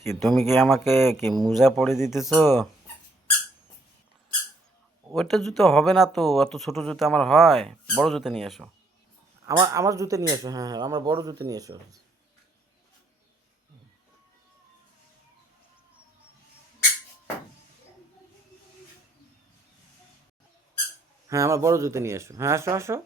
কি তুমি কি আমাকে কি মোজা পরে দিতেছো? ওইটা জুতো হবে না তো, অত ছোট জুতো আমার হয়। বড় জুতো নিয়ে এসো। আমার জুতো নিয়ে এসো, হ্যাঁ হ্যাঁ, আমার বড় জুতো নিয়ে এসো। হ্যাঁ, আমার বড় জুতো নিয়ে এসো। হ্যাঁ, আসো আসো।